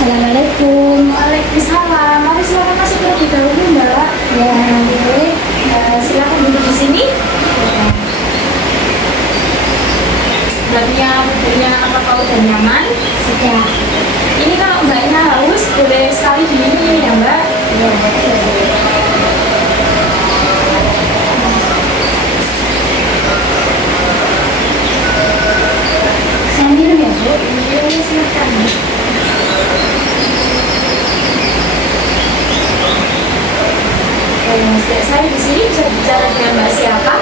Assalamualaikum. Waalaikumsalam. Mari silakan masuk terlebih dahulu, Mbak. Ya, boleh. Silakan duduk di sini. Punya apakah udah nyaman? Sudah. Ini kalau Mbaknya haus, boleh sekali diminum ya, Mbak. Ya, boleh. Saya minum ya, Bu. Ini silakan. Saya di sini bisa bicara dengan Mbak siapa?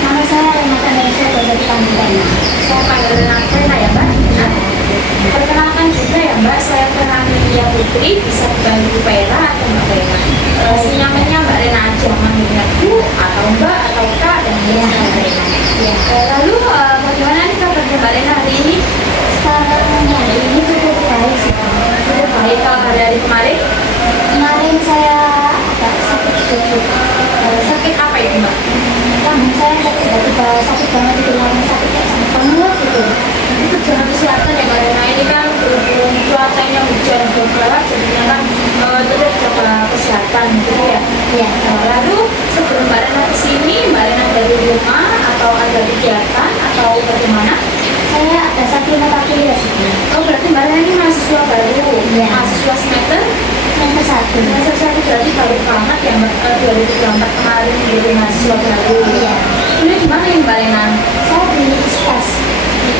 Nama saya Renata Nesya, dari Panggilan. Saya panggil Renata ya, Mbak. Nah, perkenalkan juga ya, Mbak. Saya Ferhania Putri, bisa dipanggil Vera atau Mbak Vera. Senyamannya Mbak Rena aja, manggilnya Bu atau Mbak atau Kak dan Mbak Rena. Ya. Lalu bagaimana nih kabarnya Mbak Rena hari ini? Sekarang hari ini cukup baik sih, Pak. Cukup baik kalau hari kemarin. Kemarin saya agak sakit sedikit. Sakit apa itu, Mbak? Kambing saya tiba-tiba sakit banget gitu, langsung sakit kayak sama banget gitu. Itu jangan kesehatan ya Mbak Rena, ini kan berhubung cuacanya hujan juga, jadinya kan tetap jaga kesehatan gitu ya. Ya. Lalu sebelum Mbak Rena kesini, Mbak Rena dari rumah atau ada kegiatan atau bagaimana? Saya ada satu mata kuliah sih. Oh berarti Mbak Rena ini mahasiswa baru, Iya. mahasiswa semester Semester satu. semester satu, berarti baru banget ya Mbak, 2024 kemarin jadi mahasiswa baru. Iya. Ini gimana ya Mbak Rena? Saya di ISTAS.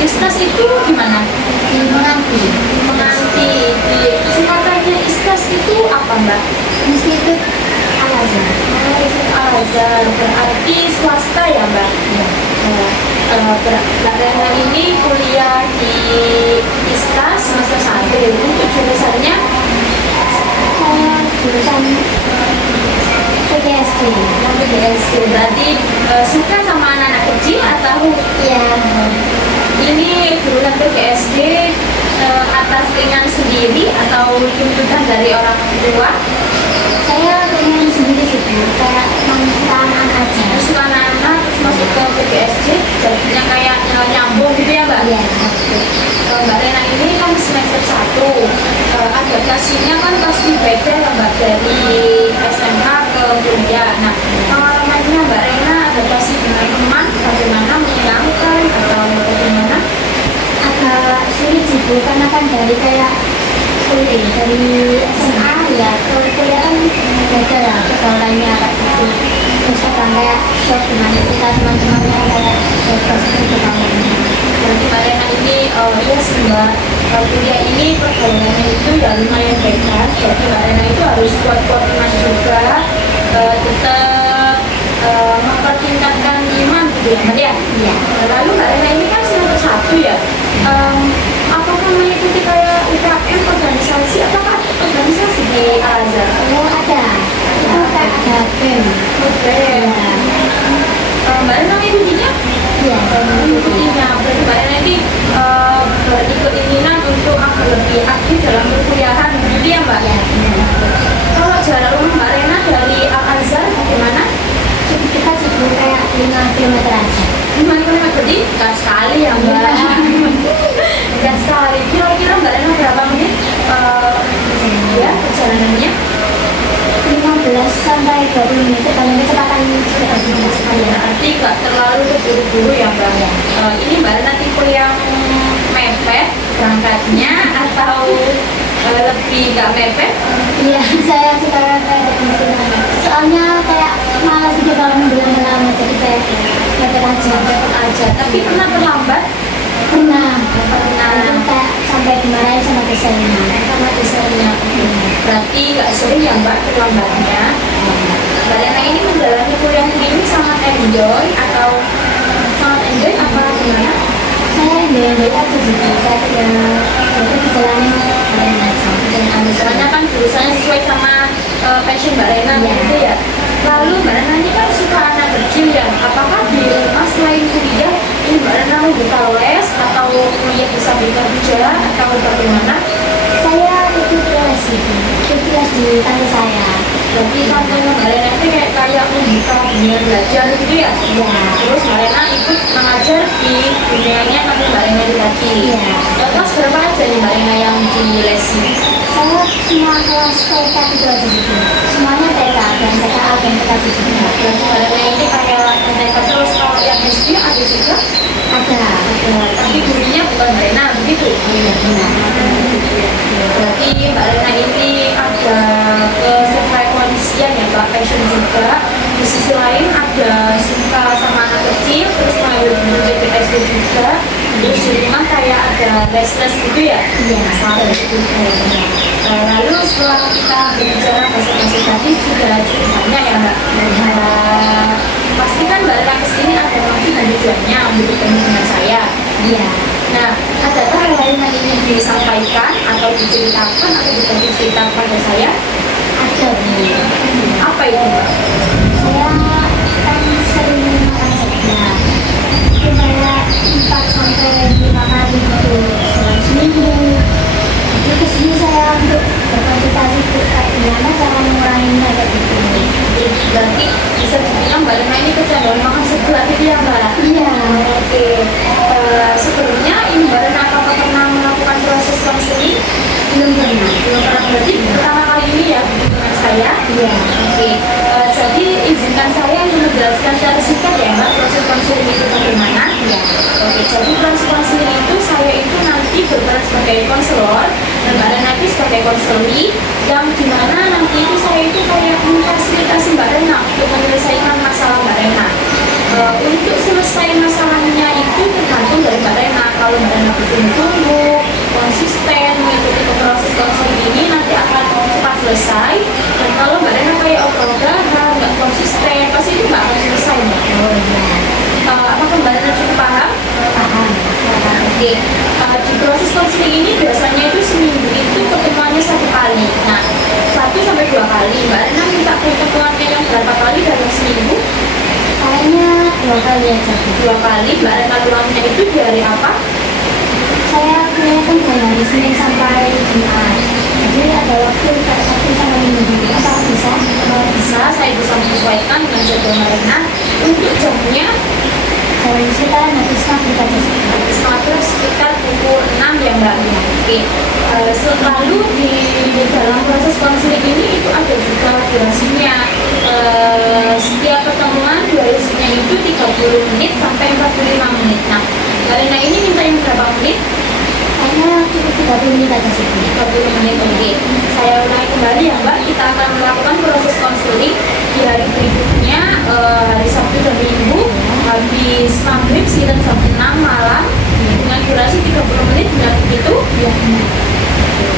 Istas itu gimana? Di Menganti. Menganti di singkatannya Istas itu apa Mbak? Institut Al-Azhar. Al-Azhar berarti swasta ya Mbak? Iya. Mbak Rena ini kuliah di Istas semester 1, untuk jurusannya Saya jurusan PGSD. PGSD. Berarti suka sama anak-anak kecil atau Iya. ini jurusan PGSD atas keinginan sendiri atau tuntutan dari orang tua? Saya pengen sendiri sih, Bu. Kayak emang suka anak-anak aja. Suka anak-anak terus masuk ke PGSD jadinya kayak nyambung gitu ya Mbak? Iya. Mbak Rena ini kan semester 1, adaptasinya kan pasti beda ya Mbak dari SMA ke kuliah. Nah, pengalamannya Mbak Rena adaptasi dengan teman bagaimana, menyenangkan atau bagaimana? Agak sulit sih, Bu, karena kan dari kayak kuliah dari SMA ya ke kuliah kan beda lah pergaulannya kayak gitu. Terus kadang kayak shock dengan kita teman-temannya kayak bebas gitu pergaulannya. Berarti Mbak Rena ini ya sih Mbak, kuliah ini pergaulannya itu ya lumayan beda. Jadi Mbak Rena itu harus kuat-kuat iman juga, tetap mempertingkatkan iman gitu ya Mbak ya. Iya. Lalu Mbak Rena ini kan semester 1 ya. Apakah mengikuti kayak UKM, organisasi, apakah ada organisasi di Al-Azhar? Oh, ada. Itu kayak ada BEM. Oke. Mbak Rena mengikutinya? Iya. Mengikutinya, berarti Mbak Rena ini berikut keinginan untuk agar lebih aktif dalam perkuliahan, gitu ya Mbak? Iya. Kalau jarak rumah Mbak Rena dari Al-Azhar bagaimana? Kita cuma kayak 5 kilometer aja. 5 km berarti dekat sekali ya Mbak. Dekat sekali. Kira-kira Mbak Rena berapa menit ya perjalanannya? 15 sampai 20 menit kalau kecepatan sudah sekali. Berarti nggak terlalu terburu-buru ya Mbak. Ini Mbak Rena tipe yang mepet berangkatnya atau lebih nggak mepet? Iya, saya suka kayak gitu. Soalnya kayak malas gitu kalau nungguin lama, jadi kayak mepet aja. Mepet aja. Tapi pernah terlambat? Pernah. Pernah. Itu kayak sampai dimarahin sama desainnya. Sama desainnya. Berarti nggak sering ya Mbak terlambatnya? Mbak Rena ini menjalani kuliah ini sangat enjoy atau sangat enjoy apa gimana? Saya enjoy aja sih, kayak ya perjalanan keren aja. Soalnya kan jurusannya sesuai sama passion Mbak Rena Iya. gitu ya. Lalu Mbak Rena ini kan suka anak kecil ya. Apakah di rumah selain kuliah ini Mbak Rena buka les atau kuliah bisa bekerja atau bagaimana? Saya ikut les sih, ikut les di tante saya. Berarti tante Mbak Rena itu kayak membuka dunia belajar gitu ya. Iya. Terus Mbak Rena ikut mengajar di dunianya tapi Mbak Rena tadi. Iya. Kelas berapa aja nih Mbak Rena yang di les ini? cuma kelas TK itu aja gitu. Semuanya TK dan TKA dan TK juga. Berarti Mbak Rena ini kayak TK terus kalau yang SD ada juga? Ada. Tapi gurunya bukan Mbak Rena, begitu? Iya benar. Berarti Mbak Rena ini ada kefrekuensian ya Mbak, passion juga. Di sisi lain ada suka sama anak kecil, terus mengambil guru BPSD juga. Terus di rumah kayak ada restless gitu ya? Iya. Sama itu juga ya. Lalu setelah kita berbicara bahasa-bahasa tadi sudah cukup banyak ya Mbak. Pasti kan Mbak Rena kesini ada maksud dan tujuannya untuk bertemu dengan saya. Iya. Nah, adakah hal lain yang ingin disampaikan atau diceritakan atau dibagi cerita kepada saya? Ada Bu. Apa itu Mbak? Saya kan sering makan sebelah. Itu kayak 4 sampai 5 kali gitu dalam seminggu. Itu kesini saya untuk berkonsultasi kayak gimana cara menguranginya kayak gitu. Berarti bisa dibilang Mbak Rena ini kecanduan makan sebelah gitu ya Mbak? Iya. Oke. Sebelumnya ini Mbak Rena apakah pernah melakukan proses konseling? Belum pernah. Belum pernah, berarti pertama kali ini ya dengan saya? Iya. Oke. Jadi izinkan saya untuk menjelaskan secara singkat ya Mbak proses konseling itu bagaimana? Iya. Oke, jadi proses konseling itu saya itu nanti berperan sebagai konselor dan Mbak Rena itu sebagai konseli yang dimana nanti itu saya itu kayak memfasilitasi Mbak Rena untuk menyelesaikan masalah Mbak Rena. Untuk selesai masalahnya itu tergantung dari Mbak Rena. Kalau Mbak Rena bersungguh-sungguh, konsisten mengikuti proses konseling ini nanti akan cepat selesai. Dan kalau Mbak Rena kayak ogah-ogahan, nggak konsisten, pasti itu nggak akan selesai Mbak. Oh iya. Apakah Mbak Rena cukup paham? Paham. Oke, di proses konseling ini biasanya itu seminggu itu pertemuannya 1 kali. Nah, 1 sampai 2 kali. Mbak Rena minta pertemuannya yang berapa kali dalam seminggu? Kayaknya 2 kali aja Bu. 2 kali. Mbak Rena luangnya itu di hari apa? Saya kuliah kan dari hari Senin sampai Jumat. Jadi ada waktu kayak Sabtu sama Minggu. Apa bisa? Kalau bisa, saya bisa menyesuaikan dengan jadwal Mbak Rena. Untuk jamnya, Saya sekitar habis maghrib aja sih. habis maghrib sekitar pukul 6 ya Mbak. Oke. Lalu di dalam proses konseling ini itu ada juga durasinya. Setiap pertemuan durasinya itu 30 menit sampai 45 menit. Nah, Mbak Rena ini minta yang berapa menit? Kayaknya cukup 30 menit aja sih. 30 menit, oke. Saya ulangi kembali ya Mbak, kita akan melakukan proses konseling di hari berikutnya, hari Sabtu dan Minggu, habis maghrib sekitar jam 6 malam, dengan durasi 30 menit, benar begitu? Iya benar.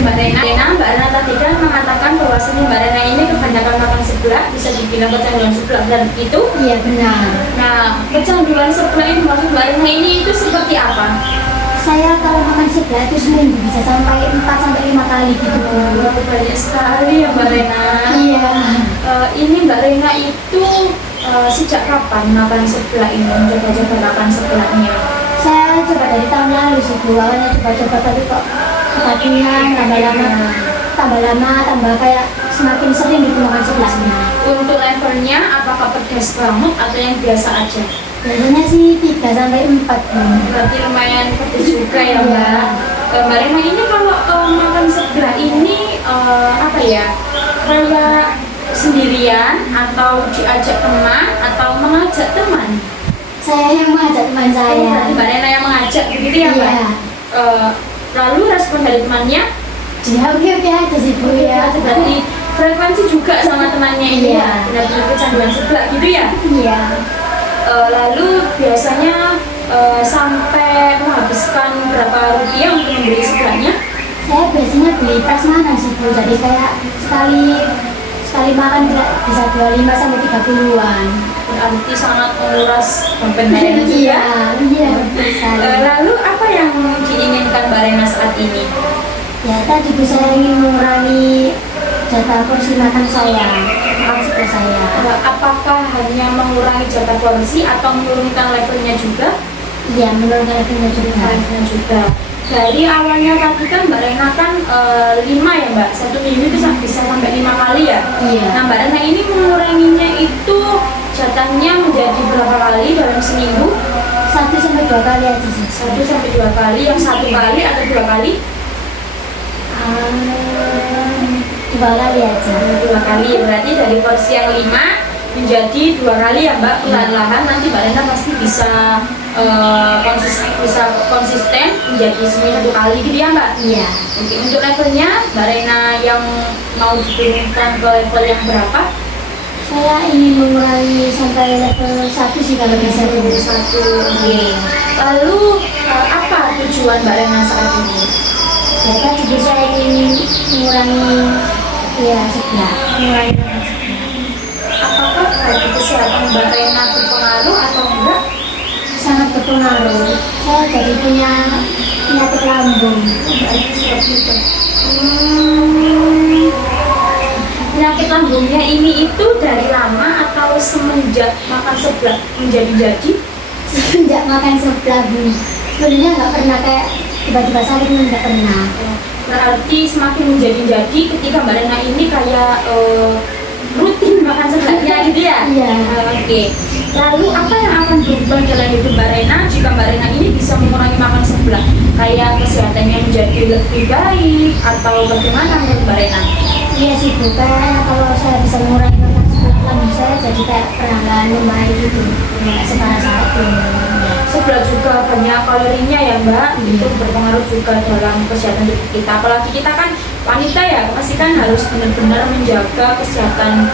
Mbak Rena tadi kan mengatakan bahwasanya Mbak Rena ini kebanyakan makan sebelah, bisa dibilang kecanduan sebelah, benar begitu? Iya benar. Nah, kecanduan sebelah ini maksud Mbak Rena ini itu seperti apa? Saya kalau makan sebelah itu seminggu bisa sampai 4 sampai 5 kali gitu. Banyak sekali ya Mbak Rena. Iya. Ini Mbak Rena itu sejak kapan makan sebelah ini, coba-coba makan sebelahnya? Saya coba dari tahun lalu sih Bu. Awalnya coba-coba tapi kok ketagihan tambah lama tambah kayak semakin sering gitu makan sebelahnya. Untuk levelnya apakah pedas banget atau yang biasa aja? Biasanya sih 3 sampai 4 Bu. Berarti lumayan pedas juga ya Mbak. Mbak Rena ini kalau makan sebelah ini apa ya, kayak sendirian atau diajak teman atau mengajak teman? Saya yang mengajak teman saya. Berarti Mbak Rena yang mengajak begitu ya Mbak? Iya. Lalu respon dari temannya? Ya oke-oke aja sih Bu ya. Berarti frekuensi juga sama temannya ini Iya. ya? Benar-benar kecanduan sebelah gitu ya? Iya. Lalu biasanya sampai menghabiskan berapa rupiah untuk membeli sebelahnya? Saya biasanya beli prasmanan sih Bu. Jadi kayak sekali makan bisa 25 sampai 30-an. Berarti sangat menguras dompet Mbak Rena juga. Iya, betul sekali. Lalu apa yang diinginkan Mbak Rena saat ini? Ya tadi Bu, saya ingin mengurangi jatah porsi makan saya, makan sebelah saya. Apakah hanya mengurangi jatah porsi atau menurunkan levelnya juga? Iya, menurunkan levelnya juga. Levelnya juga. Dari awalnya tadi kan Mbak Rena kan 5 ya Mbak, 1 minggu itu bisa sampai 5 kali ya? Iya. Nah Mbak Rena ini menguranginya itu jatahnya menjadi berapa kali dalam seminggu? 1 sampai 2 kali aja sih. 1 sampai 2 kali, yang 1 kali atau 2 kali? 2 kali aja. 2 kali, berarti dari porsi yang 5 menjadi 2 kali ya Mbak. Perlahan-lahan nanti Mbak Rena pasti bisa konsisten menjadi seminggu 1 kali gitu ya Mbak. Iya. Oke, untuk levelnya Mbak Rena yang mau diturunkan ke level yang berapa? Saya ingin mengurangi sampai level 1 sih kalau bisa. Level 1. Oke. Lalu apa tujuan Mbak Rena saat ini? Ya tadi saya ingin mengurangi ya sebelah, mengurangi makan sebelah. Apakah bagi kesehatan Mbak Rena berpengaruh atau enggak? Sangat berpengaruh. Saya jadi punya penyakit lambung. Berarti seperti itu. Penyakit lambungnya ini itu dari lama atau semenjak makan seblak menjadi-jadi? Sejak makan sebelah Bu. Sebenarnya nggak pernah kayak tiba-tiba sakit, nggak pernah. Berarti semakin menjadi-jadi ketika Mbak Rena ini kayak rutin makan seblaknya gitu ya? Iya. Oke. Lalu apa yang akan berubah dalam hidup Mbak Rena jika Mbak Rena ini bisa mengurangi makan seblak? Kayak kesehatannya menjadi lebih baik atau bagaimana menurut Mbak Rena? Iya sih Bu, kayak kalau saya bisa mengurangi makan sebelah lambung saya jadi kayak perlahan membaik gitu, nggak separah saat ini. Seblak juga banyak kalorinya ya Mbak, itu berpengaruh juga dalam kesehatan tubuh kita. Apalagi kita kan wanita ya, pasti kan harus benar-benar menjaga kesehatan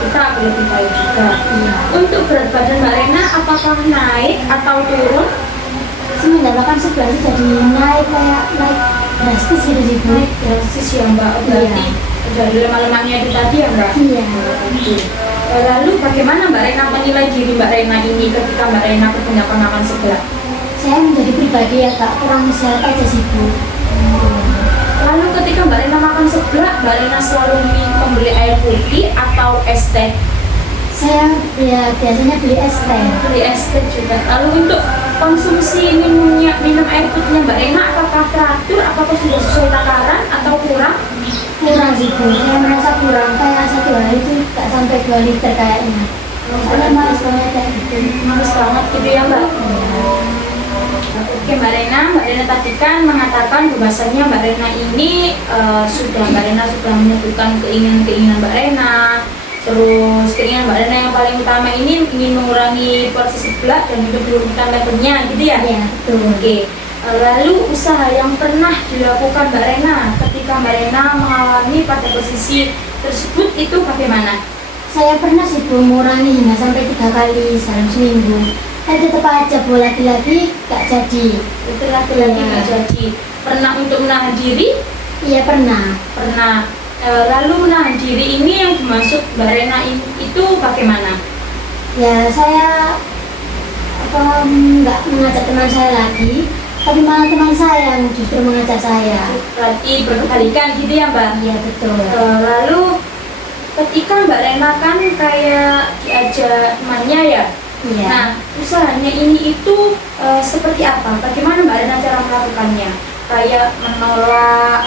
kita agar lebih baik juga. Iya. Untuk berat badan Mbak Rena, apakah naik atau turun? Semenjak makan sebelah itu jadi naik kayak naik drastis gitu sih Bu. Naik drastis ya Mbak, berarti dari lemak-lemaknya itu tadi ya Mbak? Iya. Oke. Lalu bagaimana Mbak Rena menilai diri Mbak Rena ini ketika Mbak Rena kebanyakan makan seblak? Saya menjadi pribadi ya Kak, kurang sehat aja sih Bu. Lalu ketika Mbak Rena makan seblak, Mbak Rena selalu membeli air putih atau es teh? Saya ya biasanya beli es teh. Beli es teh juga. Lalu untuk konsumsi minum air putihnya Mbak Rena, apakah teratur, apakah sudah sesuai takaran atau kurang? Kurang sih Bu, saya merasa kurang, kayak 1 hari itu nggak sampai 2 liter kayaknya. Soalnya males banget kayak gitu. Males banget gitu ya Mbak? Oke Mbak Rena tadi kan mengatakan bahwasanya Mbak Rena ini Mbak Rena sudah menyebutkan keinginan Mbak Rena. Terus keinginan Mbak Rena yang paling utama ini ingin mengurangi porsi seblak dan juga menurunkan levelnya gitu ya? Iya, betul. Oke. Lalu usaha yang pernah dilakukan Mbak Rena ketika Mbak Rena mengalami pada posisi tersebut itu bagaimana? Saya pernah sih Bu mengurangi hingga sampai 3 kali dalam seminggu. Tapi tetap aja Bu, lagi-lagi gak jadi. Itu lagi-lagi Iya. nggak jadi. Pernah untuk menahan diri? Iya pernah. Pernah. Lalu menahan diri ini yang dimaksud Mbak Rena itu bagaimana? Ya saya nggak mengajak teman saya lagi, tapi malah teman saya yang justru mengajak saya. Berarti berkebalikan gitu ya Mbak? Iya betul. Lalu ketika Mbak Rena kan kayak diajak temannya ya? Iya. Nah, usahanya ini itu seperti apa? Bagaimana Mbak Rena cara melakukannya? Kayak menolak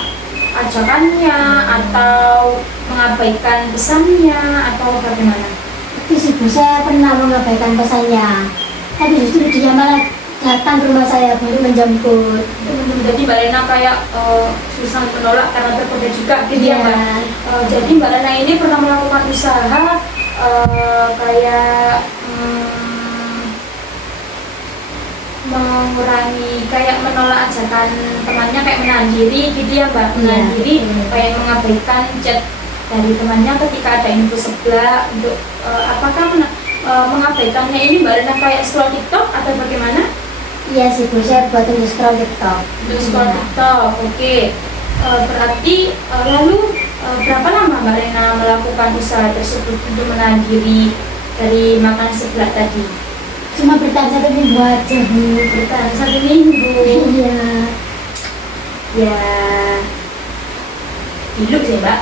ajakannya atau mengabaikan pesannya atau bagaimana? Itu sih Bu, saya pernah mengabaikan pesannya, tapi justru dia malah datang ke rumah saya untuk menjemput. Jadi Mbak Rena kayak susah menolak karena tergoda juga gitu ya Iya. Mbak? Jadi Mbak Rena ini pernah melakukan usaha kayak mengurangi, kayak menolak ajakan temannya, kayak menahan diri gitu ya Mbak? Menahan Iya, diri, betul. kayak mengabaikan chat dari temannya ketika ada info sebelah untuk apakah mengabaikannya ini Mbak Rena kayak scroll TikTok atau bagaimana? Iya sih Bu, saya buat untuk scroll TikTok. Untuk scroll Iya. TikTok, oke. Berarti lalu berapa lama Mbak Rena melakukan usaha tersebut untuk menahan diri dari makan seblak tadi? Cuma bertahan 1 minggu aja Bu. Bertahan 1 minggu. Iya. Ya, hidup sih Mbak.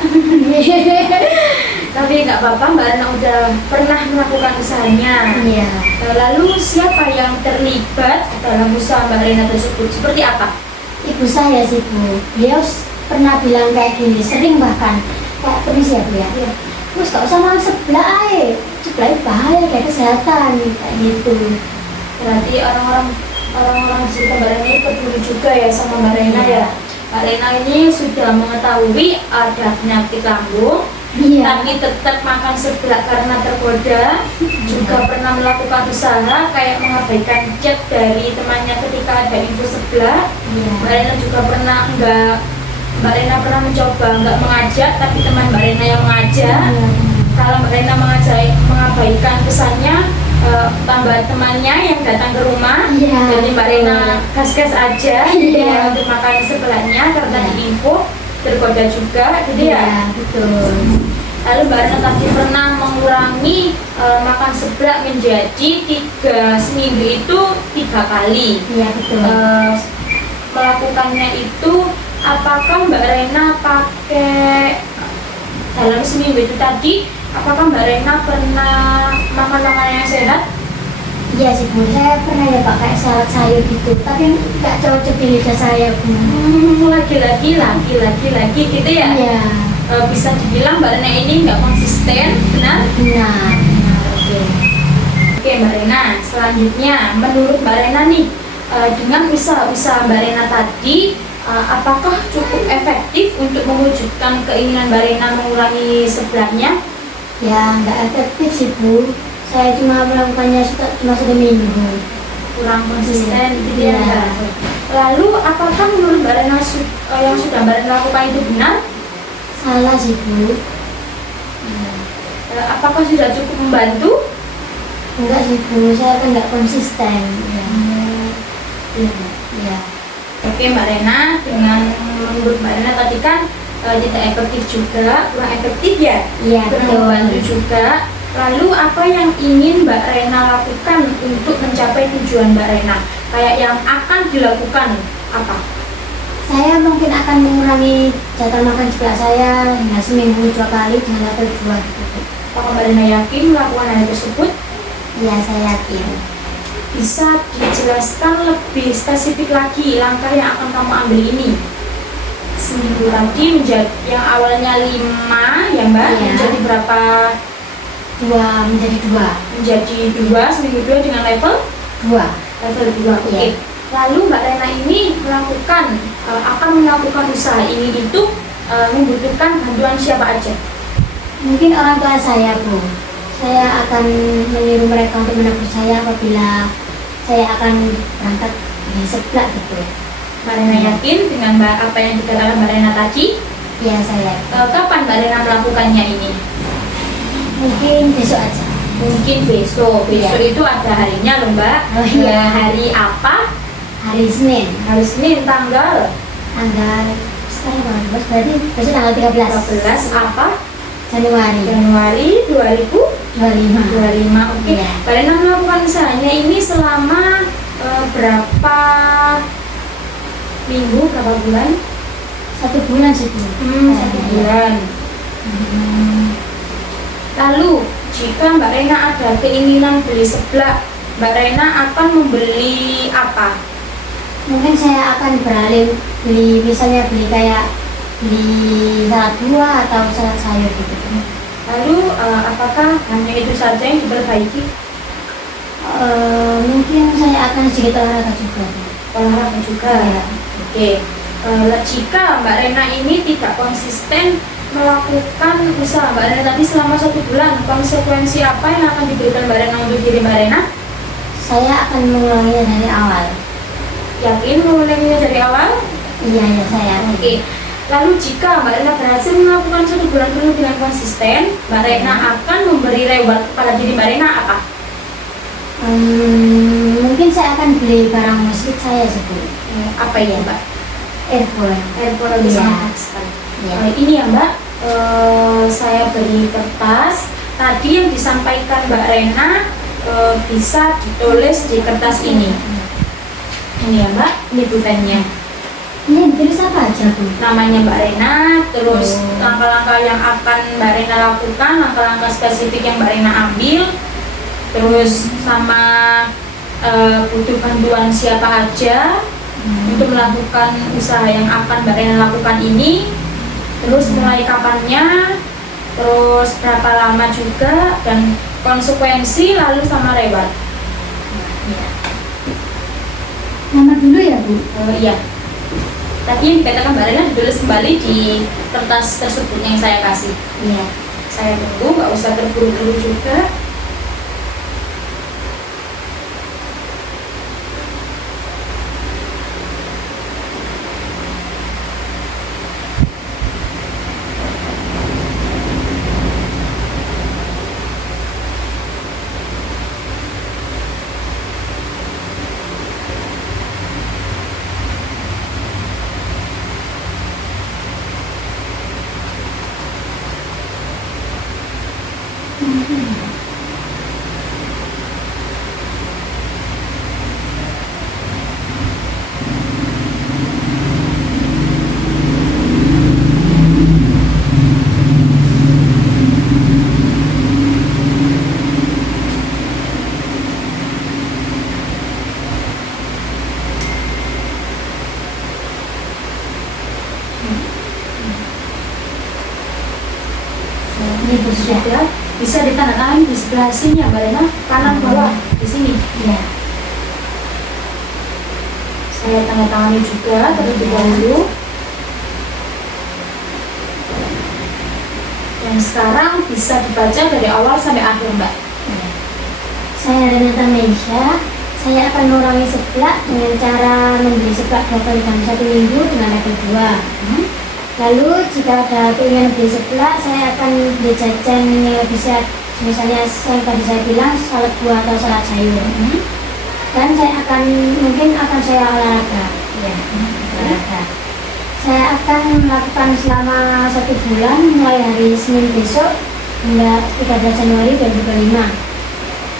Tapi nggak apa-apa, Mbak Rena udah pernah melakukan usahanya. Iya. Lalu siapa yang terlibat dalam usaha Mbak Rena tersebut? Seperti apa? Ibu saya sih Bu, beliau pernah bilang kayak gini, sering bahkan kayak permisi ya Bu ya. Iya. Terus gak usah makan sebelah aja, sebelah itu bahaya kayak kesehatan kayak gitu. Berarti orang-orang di sekitar Mbak Rena ini peduli juga ya sama Mbak Rena ya. Mbak Rena ini sudah mengetahui ada penyakit lambung, Iya. tapi tetap makan seblak karena tergoda. Juga pernah melakukan usaha kayak mengabaikan chat dari temannya ketika ada info seblak. Iya. Mbak Rena juga Mbak Rena pernah mencoba nggak mengajak, tapi teman Mbak Rena yang mengajak. Iya. Kalau Mbak Rena mengabaikan pesannya, tambah temannya yang datang ke rumah. Iya. Jadi Mbak Rena gas-gas aja gitu Iya. ya untuk makan sebelahnya karena Iya. di info tergoda juga gitu ya. Iya, betul. Lalu Mbak Rena tadi pernah mengurangi makan seblak menjadi seminggu itu 3 kali. Iya, betul. Melakukannya itu apakah Mbak Rena pakai dalam seminggu itu tadi, apakah Mbak Rena pernah makan makanan yang sehat? Iya sih Bu, saya pernah ya pakai salad sayur gitu, tapi nggak cocok di lidah saya Bu. Lagi gitu ya. Iya. Bisa dibilang Mbak Rena ini nggak konsisten, benar? Benar. Oke. Oke Mbak Rena, selanjutnya menurut Mbak Rena nih, dengan usaha-usaha Mbak Rena tadi, apakah cukup efektif untuk mewujudkan keinginan Mbak Rena mengurangi seblaknya? Ya nggak efektif sih Bu. Saya cuma melakukannya cuma 1 minggu. Kurang konsisten gitu Iya. ya. Lalu apakah menurut Mbak Rena yang sudah Mbak Rena lakukan itu benar? Salah sih Bu. Apakah sudah cukup membantu? Enggak sih Bu, saya kan nggak konsisten. Ya. Iya. Oke Mbak Rena, dengan menurut Mbak Rena tadi kan tidak efektif juga, kurang efektif ya? Iya, Kurang betul. membantu juga. Lalu apa yang ingin Mbak Rena lakukan untuk mencapai tujuan Mbak Rena? Kayak yang akan dilakukan apa? Saya mungkin akan mengurangi jatah makan sebelah saya hingga seminggu 2 kali dengan level 2 gitu. Apakah Mbak Rena yakin melakukan hal tersebut? Ya saya yakin. Bisa dijelaskan lebih spesifik lagi langkah yang akan kamu ambil ini? Seminggu tadi menjadi yang awalnya 5 ya Mbak, Iya. menjadi berapa? 2 menjadi 2. Menjadi 2, seminggu 2 dengan level 2. 2. Oke. Iya. Lalu Mbak Rena ini akan melakukan usaha ini itu membutuhkan bantuan siapa aja? Mungkin orang tua saya Bu. Saya akan menyuruh mereka untuk menabur saya apabila saya akan berangkat di sebelah gitu. Mbak Rena yakin dengan apa yang dikatakan Mbak Rena tadi? Ya saya. Kapan Mbak Rena melakukannya ini? Mungkin besok aja. Mungkin besok. Besok Iya. itu ada harinya loh Mbak. Oh, iya. Hari apa? Hari Senin. Hari Senin tanggal Tanggal sekarang tanggal 12, berarti besok tanggal 13 12 apa? Januari Januari 2025. 25. Oke. Iya. Mbak Rena melakukan usahanya ini selama berapa minggu, berapa bulan? 1 bulan sih Bu. 1 bulan. Lalu jika Mbak Rena ada keinginan beli seblak, Mbak Rena akan membeli apa? Mungkin saya akan beralih beli kayak beli salad buah atau salad sayur gitu. Lalu apakah hanya itu saja yang diperbaiki? Mungkin saya akan sedikit olahraga juga. Olahraga juga. Iya. Oke. Jika Mbak Rena ini tidak konsisten melakukan usaha Mbak Rena tadi selama 1 bulan, konsekuensi apa yang akan diberikan Mbak Rena untuk diri Mbak Rena? Saya akan mengulanginya dari awal. Yakin mengulanginya dari awal? Iya ya saya. Oke. Lalu jika Mbak Rena berhasil melakukan 1 bulan penuh dengan konsisten, Mbak Rena akan memberi reward kepada diri Mbak Rena apa? Mungkin saya akan beli barang musik saya sih Bu. Apa ya Mbak? Earphone. Airport Iya. sangat sekali. Iya. Ini ya Mbak, saya beri kertas. Tadi yang disampaikan Mbak Rena bisa ditulis di kertas ini. Ini ya Mbak, ini pulpennya. Ini tulis apa aja Bu? Namanya Mbak Rena, terus Oh. langkah-langkah yang akan Mbak Rena lakukan, langkah-langkah spesifik yang Mbak Rena ambil, terus sama butuh bantuan siapa aja untuk melakukan usaha yang akan Mbak Rena lakukan ini, terus mulai kapannya, terus berapa lama juga, dan konsekuensi, lalu sama reward. Nama dulu ya Bu. Iya. tadi yang dikatakan Mbak Rena ditulis kembali di kertas tersebut yang saya kasih. Iya. Saya tunggu, nggak usah terburu-buru juga. Ini sudah. Sudah bisa ditandatangani di sebelah sini ya Mbak Rena, kanan bawah di sini. Iya. Saya tanda tangani juga terlebih dahulu. Dan sekarang bisa dibaca dari awal sampai akhir Mbak. Saya Renata Meisha. Saya akan mengurangi seblak dengan cara membeli seblak 2 kali dalam 1 minggu dengan level 2. Lalu jika ada keinginan beli seblak, saya akan beli jajan yang lebih sehat. Misalnya yang tadi saya bilang salad buah atau salad sayur. Dan mungkin akan saya olahraga. Ya, olahraga. Saya akan melakukan selama 1 bulan mulai hari Senin besok hingga 13 Januari 2025.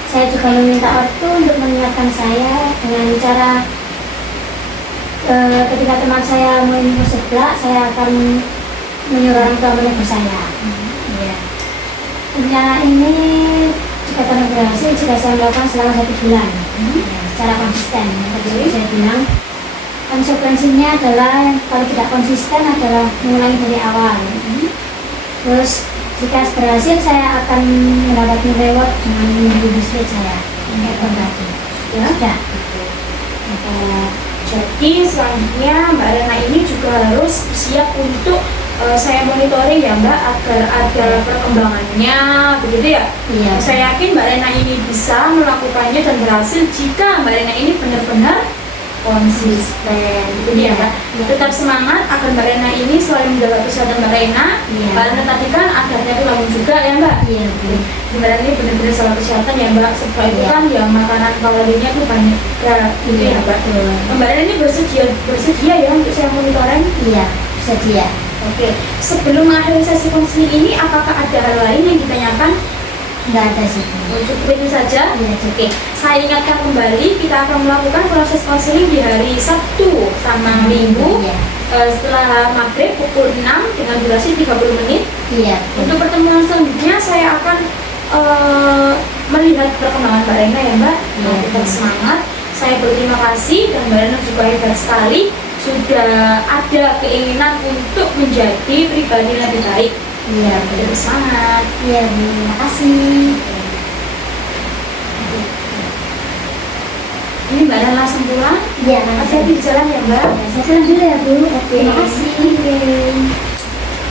Saya juga meminta ortu untuk mengingatkan saya dengan cara ketika teman saya mau seblak, saya akan menyuruh orang tua menegur saya. Ya. Rencana ini jika tidak berhasil, jika saya melakukan selama 1 bulan, ya, secara konsisten. Tadi saya bilang konsekuensinya adalah kalau tidak konsisten adalah mulai dari awal. Terus jika berhasil, saya akan mendapat reward dengan minggu bisnis saya. Tadi. Ya. Sudah. Jadi selanjutnya Mbak Rena ini juga harus siap untuk saya monitoring ya Mbak, agar ada perkembangannya, begitu ya? Iya. Saya yakin Mbak Rena ini bisa melakukannya dan berhasil jika Mbak Rena ini benar-benar konsisten, begitu ya Mbak? Iya. Tetap semangat agar Mbak Rena ini selalu menjaga kesehatan Mbak Rena. Iya. Mbak Rena tadi kan akhirnya tulang juga ya Mbak? Iya. Mbak Rena ini benar-benar salah kesehatan ya Mbak, sebab itu Iya. kan ya makanan kalorinya tuh banyak ya, gitu ya Mbak? Mbak Rena ini bersedia ya untuk saya monitoring? Iya, sedia. Oke, sebelum mengakhiri sesi konseling ini, apakah ada hal lain yang ditanyakan? Nggak ada sih. Cukup itu saja? Iya, Oke, saya ingatkan kembali, kita akan melakukan proses konseling di hari Sabtu sama Minggu. Iya. Setelah maghrib pukul 6 dengan durasi 30 menit. Iya. Untuk pertemuan selanjutnya, saya akan melihat perkembangan Mbak Rena ya Mbak. Iya. Tetap semangat. Saya berterima kasih dan Mbak Rena juga hebat sekali. Sudah ada keinginan untuk menjadi pribadi yang lebih baik. Iya, Tetap semangat. Iya, terima kasih. Ini Mbak Rena langsung pulang. Iya, Hati-hati di jalan ya Mbak. Saya pulang dulu ya Bu. Oke. Terima kasih.